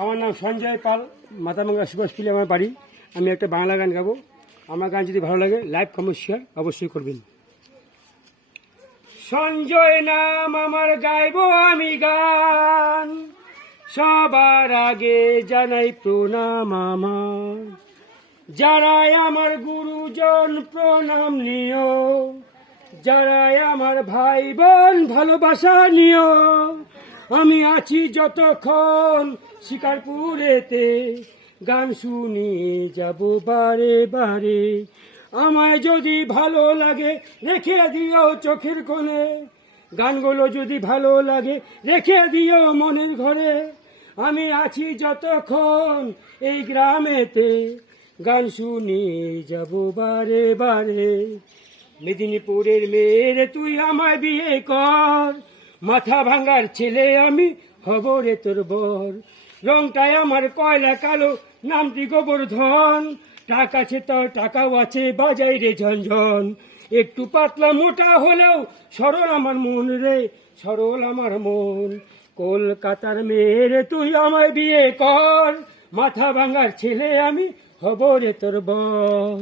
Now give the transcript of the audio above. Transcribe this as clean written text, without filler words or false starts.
আমার নাম সঞ্জয় পাল, মাথাভাঙ্গা সুভাষপল্লী আমার বাড়ি। আমি একটা বাংলা গান গাবো। আমার গান যদি ভালো লাগে লাইক কমেন্ট শেয়ার অবশ্যই করবেন। সঞ্জয় নাম আমার, গাইবো আমি গান। সবার আগে জানাই প্রণাম আমার, যারাই আমার গুরুজন প্রণাম নিও, যারাই আমার ভাই বোন ভালোবাসা নিও। আমি আছি যতক্ষণ শিকারপুরেতে, গান শুনিয়ে যাব বারে বারে। আমায় যদি ভালো লাগে রেখে দিও চোখের কোণে, গানগুলো যদি ভালো লাগে রেখে দিও মনের ঘরে। আমি আছি যতক্ষণ এই গ্রামেতে, গান শুনিয়ে যাব বারে বারে। মেদিনীপুরের মেয়েরে তুই আমায় বিয়ে কর, মাথা ভাঙ্গার ছেলে আমি হব রে তোর বর। রংটাই আমার কয়লা কালো, নামটি গোবর্ধন। টাকা আছে তো টাকাও আছে, বাজাই রে ঝনঝন। একটু পাতলা মোটা হলেও সরল আমার মন রে, সরল আমার মন। কলকাতার মেয়েরে তুই আমায় বিয়ে কর, মাথা ভাঙ্গার ছেলে আমি হব রে তোর বর।